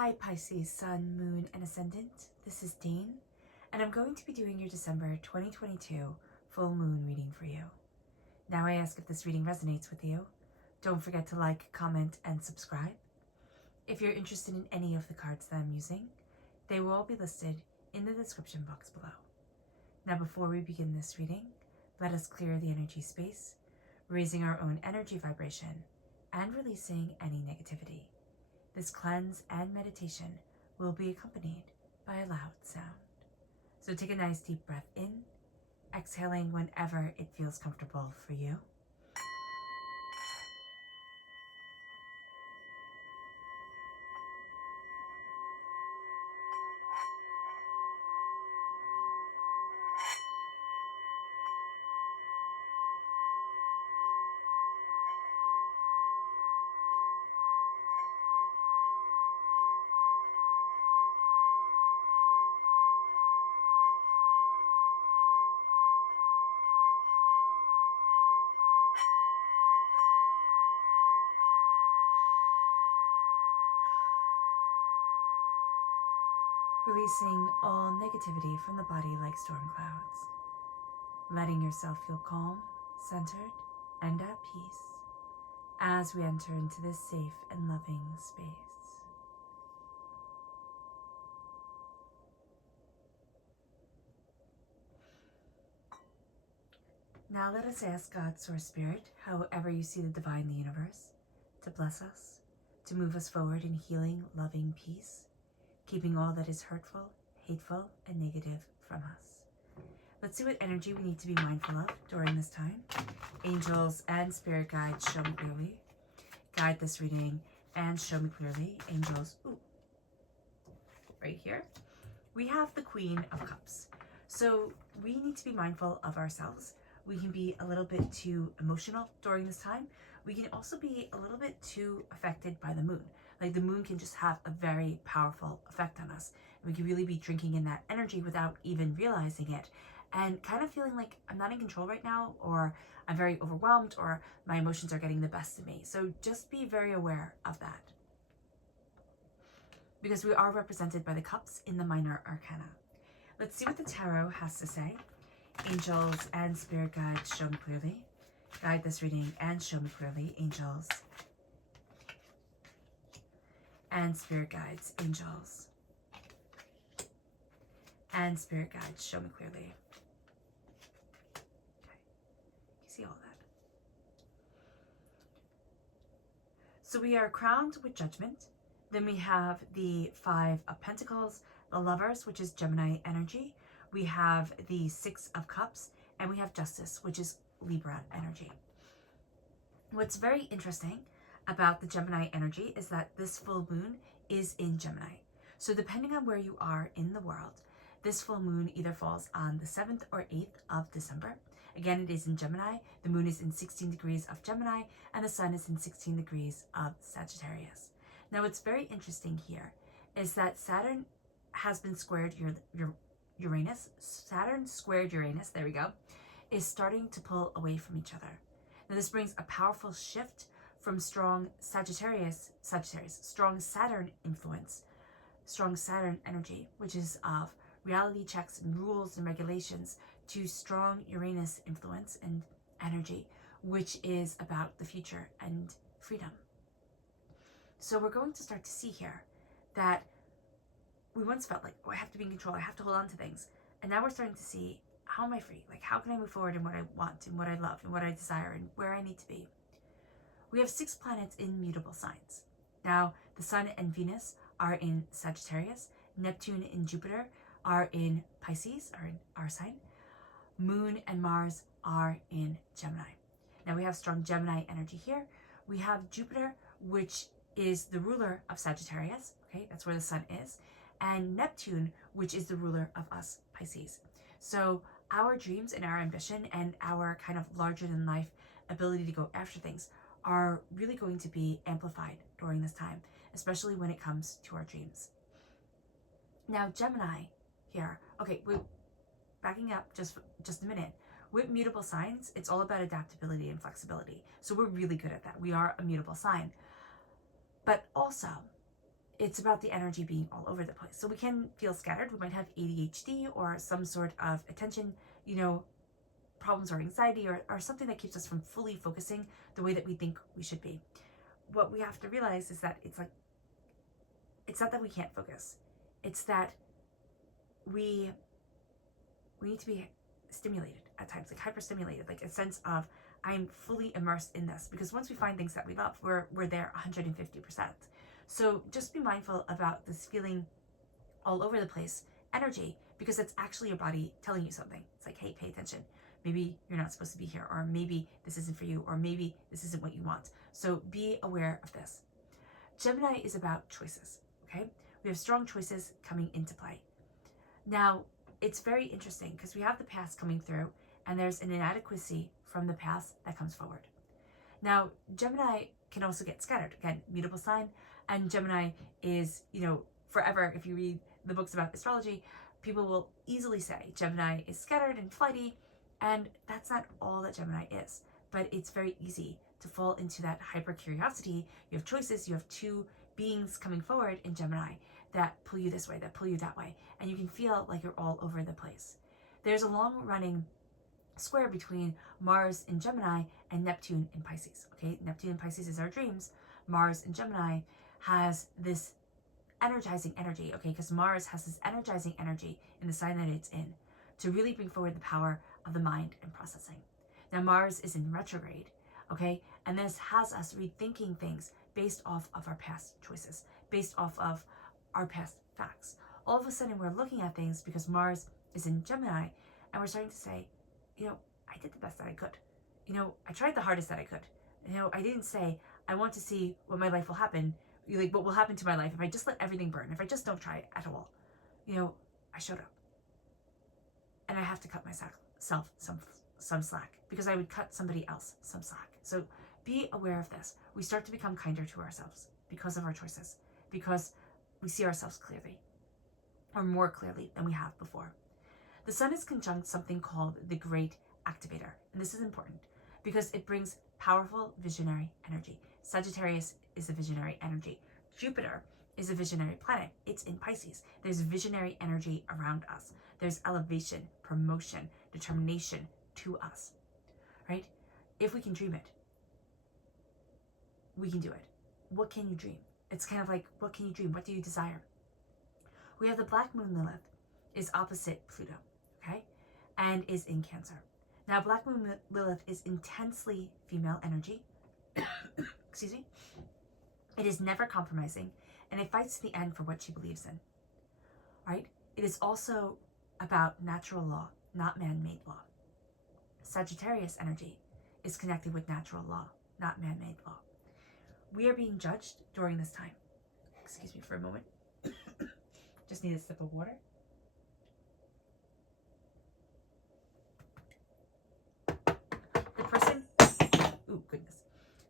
Hi Pisces, Sun, Moon, and Ascendant. This is Dane, and I'm going to be doing your December 2022 full moon reading for you. Now I ask if this reading resonates with you. Don't forget to like, comment, and subscribe. If you're interested in any of the cards that I'm using, they will all be listed in the description box below. Now before we begin this reading, let us clear the energy space, raising our own energy vibration and releasing any negativity. This cleanse and meditation will be accompanied by a loud sound. So take a nice deep breath in, exhaling whenever it feels comfortable for you. Releasing all negativity from the body like storm clouds. Letting yourself feel calm, centered, and at peace as we enter into this safe and loving space. Now let us ask God, Source Spirit, however you see the divine in the universe, to bless us, to move us forward in healing, loving peace, keeping all that is hurtful, hateful, and negative from us. Let's see what energy we need to be mindful of during this time. Angels and spirit guides, show me clearly. Guide this reading and show me clearly. Angels, right here. We have the Queen of Cups. So we need to be mindful of ourselves. We can be a little bit too emotional during this time. We can also be a little bit too affected by the moon. Like the moon can just have a very powerful effect on us. We can really be drinking in that energy without even realizing it and kind of feeling like I'm not in control right now, or I'm very overwhelmed, or my emotions are getting the best of me. So just be very aware of that, because we are represented by the cups in the minor arcana. Let's see what the tarot has to say. Angels and spirit guides, show me clearly. Guide this reading and show me clearly. Angels and spirit guides, angels and spirit guides, show me clearly. Okay. You see all that? So we are crowned with Judgment. Then we have the Five of Pentacles, the Lovers, which is Gemini energy. We have the Six of Cups, and we have Justice, which is Libra energy. What's very interesting about the Gemini energy is that this full moon is in Gemini. So depending on where you are in the world, this full moon either falls on the 7th or 8th of December. Again, it is in Gemini. The moon is in 16 degrees of Gemini, and the sun is in 16 degrees of Sagittarius. Now, what's very interesting here is that Saturn has been squared your Uranus. Saturn squared Uranus, there we go, is starting to pull away from each other. Now, this brings a powerful shift from strong strong Saturn influence, strong Saturn energy, which is of reality checks and rules and regulations, to strong Uranus influence and energy, which is about the future and freedom. So we're going to start to see here that we once felt like, oh, I have to be in control, I have to hold on to things. And now we're starting to see, how am I free? Like, how can I move forward in what I want and what I love and what I desire and where I need to be? We have 6 planets in mutable signs. Now, the Sun and Venus are in Sagittarius. Neptune and Jupiter are in Pisces, are in our sign. Moon and Mars are in Gemini. Now we have strong Gemini energy here. We have Jupiter, which is the ruler of Sagittarius. Okay, that's where the sun is. And Neptune, which is the ruler of us, Pisces. So our dreams and our ambition and our kind of larger than life ability to go after things are really going to be amplified during this time, especially when it comes to our dreams. Now, Gemini here, okay, backing up just a minute. With mutable signs, it's all about adaptability and flexibility. So we're really good at that. We are a mutable sign. But also, it's about the energy being all over the place. So we can feel scattered. We might have ADHD or some sort of attention, problems or anxiety or something that keeps us from fully focusing the way that we think we should be. What we have to realize is that it's not that we can't focus. It's that we need to be stimulated at times, like hyperstimulated, like a sense of I'm fully immersed in this, because once we find things that we love, we're there 150%. So just be mindful about this feeling all over the place energy, because it's actually your body telling you something. It's like, hey, pay attention. Maybe you're not supposed to be here, or maybe this isn't for you, or maybe this isn't what you want. So be aware of this. Gemini is about choices, okay? We have strong choices coming into play. Now, it's very interesting because we have the past coming through, and there's an inadequacy from the past that comes forward. Now, Gemini can also get scattered. Again, mutable sign, and Gemini is, forever, if you read the books about astrology, people will easily say Gemini is scattered and flighty, and that's not all that Gemini is. But it's very easy to fall into that hyper curiosity. You have choices, you have two beings coming forward in Gemini that pull you this way, that pull you that way, and you can feel like you're all over the place. There's a long running square between Mars in Gemini and Neptune in Pisces. Okay, Neptune in Pisces is our dreams. Mars in Gemini has this energizing energy, okay, because Mars has this energizing energy in the sign that it's in to really bring forward the power of the mind and processing. Now, Mars is in retrograde, okay, and this has us rethinking things based off of our past choices, based off of our past facts. All of a sudden, we're looking at things because Mars is in Gemini, and we're starting to say, I did the best that I could. I tried the hardest that I could. I didn't say, I want to see what my life will happen, like what will happen to my life if I just let everything burn, if I just don't try at all. I showed up. And I have to cut myself some slack, because I would cut somebody else some slack. So be aware of this. We start to become kinder to ourselves because of our choices, because we see ourselves clearly, or more clearly than we have before. The sun is conjunct something called the Great Activator, and this is important because it brings powerful visionary energy. Sagittarius is a visionary energy. Jupiter is a visionary planet. It's in Pisces. There's visionary energy around us. There's elevation, promotion, determination to us, right? If we can dream it, we can do it. What can you dream? It's kind of like, what can you dream? What do you desire? We have the Black Moon Lilith is opposite Pluto, okay? And is in Cancer. Now, Black Moon Lilith is intensely female energy. Excuse me. It is never compromising, and it fights to the end for what she believes in, right? It is also about natural law, not man-made law. Sagittarius energy is connected with natural law, not man-made law. We are being judged during this time. Excuse me for a moment. Just need a sip of water.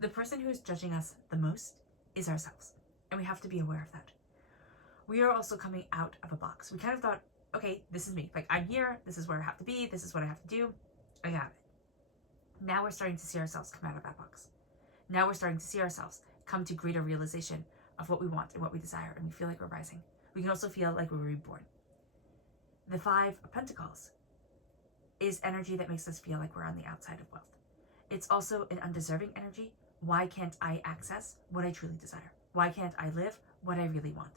The person who is judging us the most is ourselves, and we have to be aware of that. We are also coming out of a box. We kind of thought, okay, this is me. Like, I'm here. This is where I have to be. This is what I have to do. I have it. Now we're starting to see ourselves come out of that box. Now we're starting to see ourselves come to greater realization of what we want and what we desire, and we feel like we're rising. We can also feel like we're reborn. The Five of Pentacles is energy that makes us feel like we're on the outside of wealth. It's also an undeserving energy. Why can't I access what I truly desire? Why can't I live what I really want?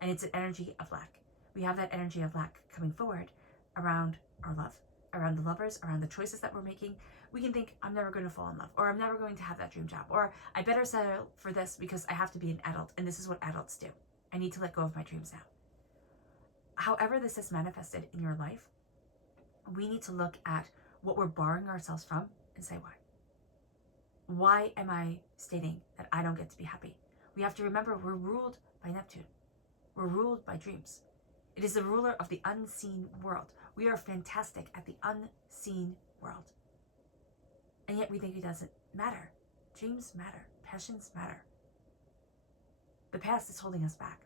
And it's an energy of lack. We have that energy of lack coming forward around our love, around the lovers, around the choices that we're making. We can think, I'm never going to fall in love, or I'm never going to have that dream job, or I better settle for this because I have to be an adult, and this is what adults do. I need to let go of my dreams now. However this is manifested in your life, we need to look at what we're barring ourselves from and say why. Why am I stating that I don't get to be happy? We have to remember we're ruled by Neptune. We're ruled by dreams. It is the ruler of the unseen world. We are fantastic at the unseen world. And yet we think it doesn't matter. Dreams matter. Passions matter. The past is holding us back.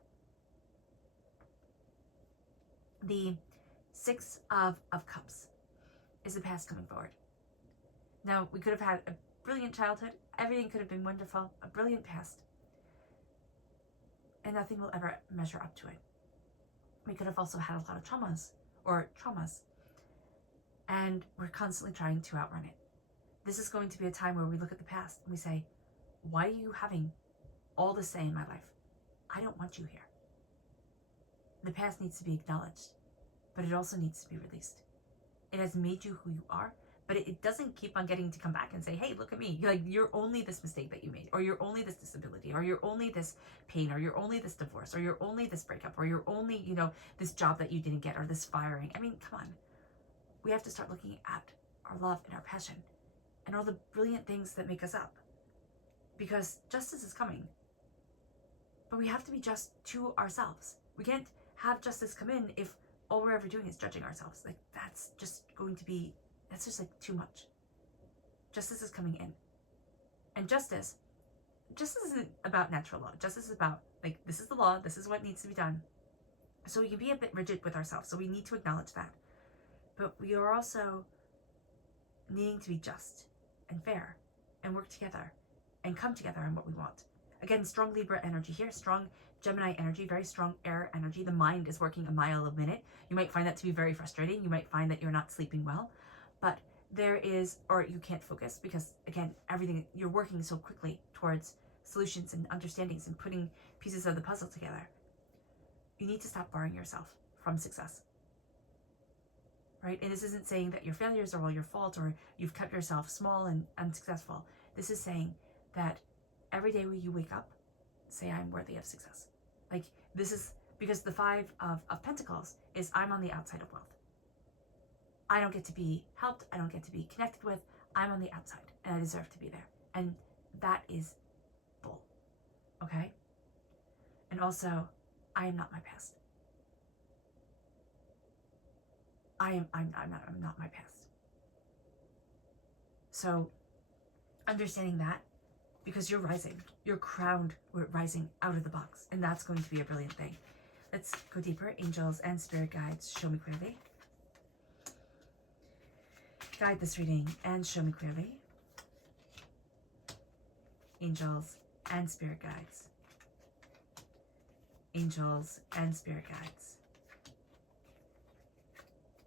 The Six of Cups is the past coming forward. Now, we could have had a brilliant childhood. Everything could have been wonderful. A brilliant past. and nothing will ever measure up to it. We could have also had a lot of traumas, and we're constantly trying to outrun it. This is going to be a time where we look at the past and we say, why are you having all this say in my life? I don't want you here. The past needs to be acknowledged, but it also needs to be released. It has made you who you are, but it doesn't keep on getting to come back and say, hey, look at me. You're only this mistake that you made, or you're only this disability, or you're only this pain, or you're only this divorce, or you're only this breakup, or you're only, this job that you didn't get, or this firing. I mean, come on. We have to start looking at our love and our passion and all the brilliant things that make us up, because justice is coming. But we have to be just to ourselves. We can't have justice come in if all we're ever doing is judging ourselves. That's just too much. Justice is coming in. And justice isn't about natural law. Justice is about, this is the law, this is what needs to be done. So we can be a bit rigid with ourselves. So we need to acknowledge that. But we are also needing to be just and fair and work together and come together on what we want. Again, strong Libra energy here, strong Gemini energy, very strong air energy. The mind is working a mile a minute. You might find that to be very frustrating. You might find that you're not sleeping well, but or you can't focus because, again, you're working so quickly towards solutions and understandings and putting pieces of the puzzle together. You need to stop barring yourself from success, right? And this isn't saying that your failures are all your fault or you've kept yourself small and unsuccessful. This is saying that every day when you wake up, say, I'm worthy of success. This is because the Five of Pentacles is I'm on the outside of wealth. I don't get to be helped. I don't get to be connected with. I'm on the outside and I deserve to be there. And that is bull. Okay? And also, I am not my past. I'm not my past. So understanding that, because you're rising, you're crowned with rising out of the box, and that's going to be a brilliant thing. Let's go deeper. Angels and spirit guides, show me clearly. Guide this reading and show me clearly. Angels and spirit guides. Angels and spirit guides.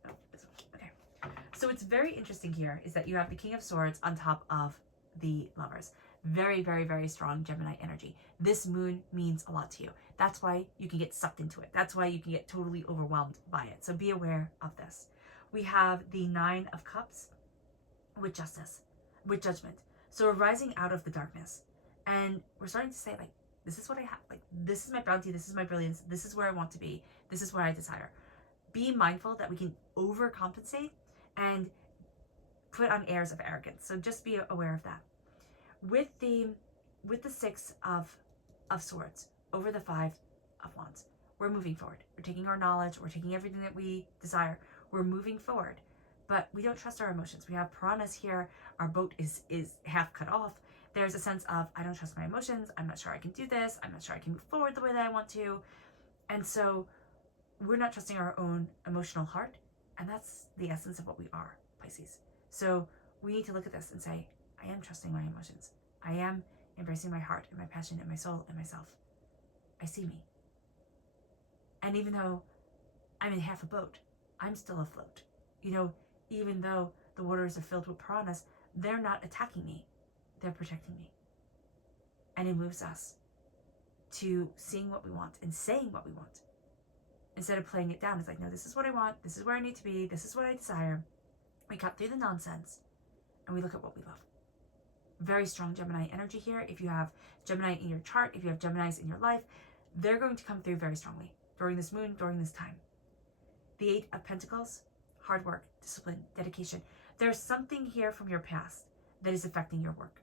Oh, this one. Okay. So what's very interesting here is that you have the King of Swords on top of the Lovers. Very, very, very strong Gemini energy. This moon means a lot to you. That's why you can get sucked into it. That's why you can get totally overwhelmed by it. So be aware of this. We have the Nine of Cups with justice, with judgment. So we're rising out of the darkness. And we're starting to say, this is what I have. This is my bounty. This is my brilliance. This is where I want to be. This is what I desire. Be mindful that we can overcompensate and put on airs of arrogance. So just be aware of that. With the Six of Swords over the Five of Wands, we're moving forward. We're taking our knowledge. We're taking everything that we desire. We're moving forward. But we don't trust our emotions. We have piranhas here. Our boat is half cut off. There's a sense of, I don't trust my emotions. I'm not sure I can do this. I'm not sure I can move forward the way that I want to. And so we're not trusting our own emotional heart. And that's the essence of what we are, Pisces. So we need to look at this and say, I am trusting my emotions. I am embracing my heart and my passion and my soul and myself. I see me. And even though I'm in half a boat, I'm still afloat. Even though the waters are filled with piranhas, they're not attacking me. They're protecting me. And it moves us to seeing what we want and saying what we want. Instead of playing it down, it's no, this is what I want. This is where I need to be. This is what I desire. We cut through the nonsense and we look at what we love. Very strong Gemini energy here. If you have Gemini in your chart, if you have Geminis in your life, they're going to come through very strongly during this moon, during this time. The Eight of Pentacles, hard work, discipline, dedication. There's something here from your past that is affecting your work,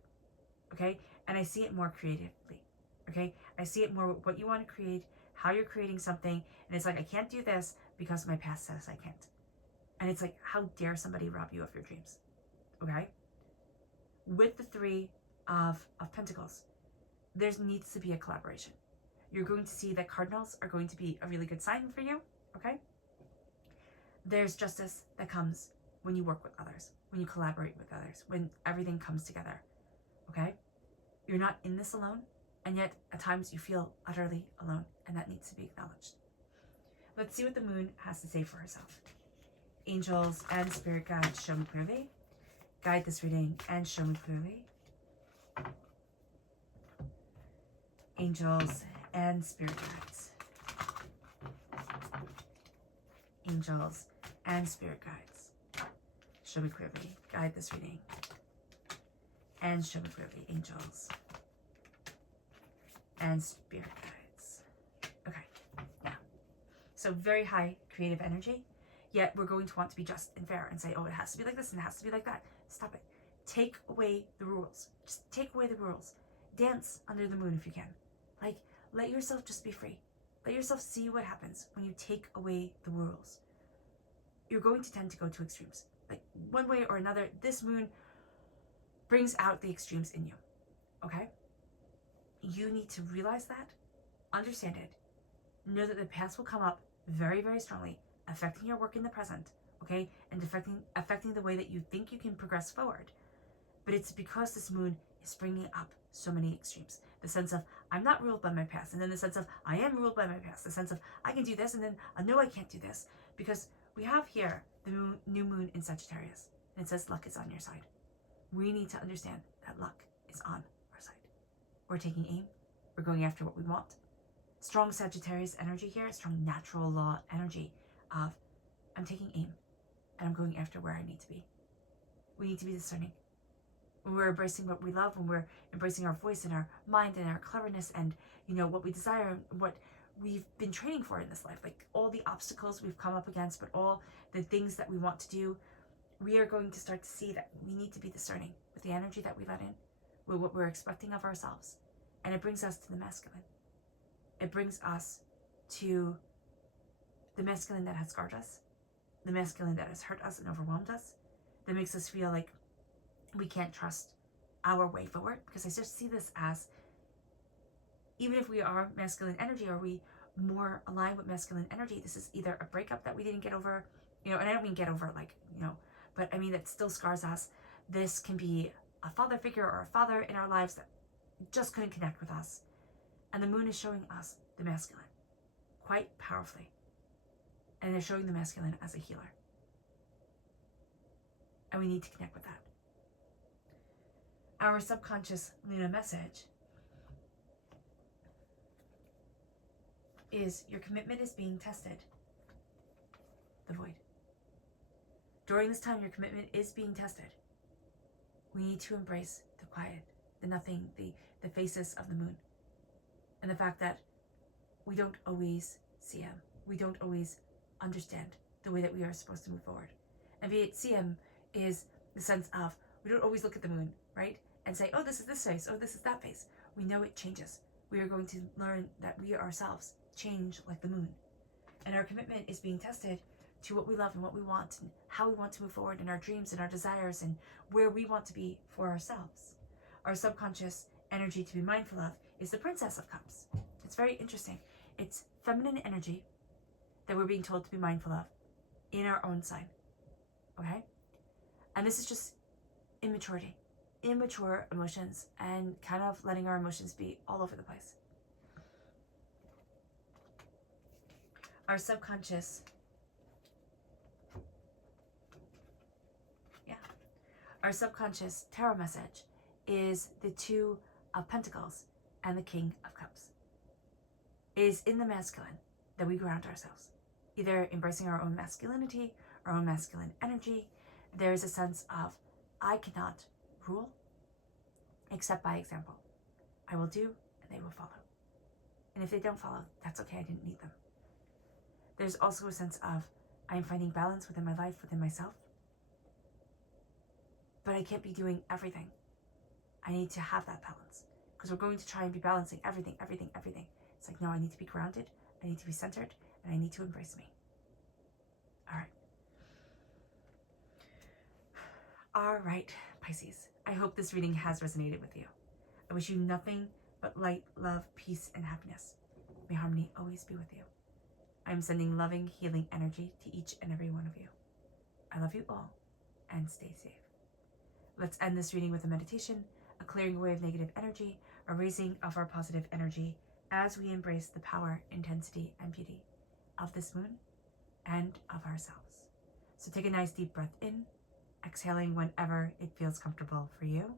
okay? And I see it more creatively, okay? I see it more with what you want to create, how you're creating something, and it's I can't do this because my past says I can't. And it's how dare somebody rob you of your dreams, okay? With the Three of Pentacles, there needs to be a collaboration. You're going to see that cardinals are going to be a really good sign for you, okay? There's justice that comes when you work with others, when you collaborate with others, when everything comes together, okay? You're not in this alone, And yet, at times, you feel utterly alone, and that needs to be acknowledged. Let's see what the moon has to say for herself. Angels and spirit guides, show me clearly. Guide this reading and show me clearly. Angels and spirit guides. Angels and spirit guides, show me clearly. Guide this reading and show me clearly. Angels and spirit guides. Okay, now, so very high creative energy, yet we're going to want to be just and fair and say, oh, it has to be like this and it has to be like that. Stop it. Take away the rules. Just take away the rules. Dance under the moon if you can. Like, let yourself just be free. Let yourself see what happens when you take away the rules. You're going to tend to go to extremes. Like, one way or another, this moon brings out the extremes in you. Okay? You need to realize that, understand it, know that the past will come up very, very strongly, affecting your work in the present, okay? And affecting the way that you think you can progress forward. But it's because this moon is bringing up so many extremes. The sense of, I'm not ruled by my past, and then the sense of, I am ruled by my past. The sense of, I can do this, and then, no, I can't do this. Because we have here the new moon in Sagittarius, and it says luck is on your side. We need to understand that luck is on our side. We're taking aim. We're going after what we want. Strong Sagittarius energy here, strong natural law energy of, I'm taking aim, and I'm going after where I need to be. We need to be discerning. When we're embracing what we love, when we're embracing our voice and our mind and our cleverness and, what we desire and what we've been training for in this life, like all the obstacles we've come up against, but all the things that we want to do, we are going to start to see that we need to be discerning with the energy that we let in, with what we're expecting of ourselves. And it brings us to the masculine. It brings us to the masculine that has scarred us, the masculine that has hurt us and overwhelmed us, that makes us feel like we can't trust our way forward. Because I just see this as, even if we are masculine energy, are we more aligned with masculine energy? This is either a breakup that we didn't get over, and I don't mean get over like, but I mean that still scars us. This can be a father figure or a father in our lives that just couldn't connect with us. And the moon is showing us the masculine quite powerfully. And they're showing the masculine as a healer. And we need to connect with that. Our subconscious Luna message is your commitment is being tested. The void. During this time, your commitment is being tested. We need to embrace the quiet, the nothing, the faces of the moon. And the fact that we don't always see him. We don't always understand the way that we are supposed to move forward. And CM is the sense of, we don't always look at the moon, right? And say, oh, this is this face, oh, this is that face. We know it changes. We are going to learn that we ourselves change like the moon. And our commitment is being tested to what we love and what we want and how we want to move forward in our dreams and our desires and where we want to be for ourselves. Our subconscious energy to be mindful of is the Princess of Cups. It's very interesting. It's feminine energy that we're being told to be mindful of in our own sign. Okay? And this is just immaturity, immature emotions, and kind of letting our emotions be all over the place. Our subconscious, our subconscious tarot message is the Two of Pentacles and the King of Cups. It is in the masculine that we ground ourselves, either embracing our own masculinity, our own masculine energy. There is a sense of, I cannot rule except by example. I will do, and they will follow. And if they don't follow, that's okay, I didn't need them. There's also a sense of, I am finding balance within my life, within myself. But I can't be doing everything. I need to have that balance. Because we're going to try and be balancing everything. It's like, no, I need to be grounded, I need to be centered, and I need to embrace me. All right, Pisces. I hope this reading has resonated with you. I wish you nothing but light, love, peace, and happiness. May harmony always be with you. I am sending loving, healing energy to each and every one of you. I love you all, and stay safe. Let's end this reading with a meditation, a clearing away of negative energy, a raising of our positive energy as we embrace the power, intensity, and beauty of this moon and of ourselves. So take a nice deep breath in, exhaling whenever it feels comfortable for you.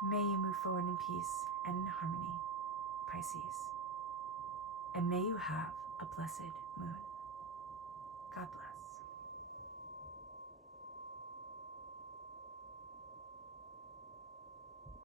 May you move forward in peace and in harmony, Pisces. And may you have a blessed moon. God bless.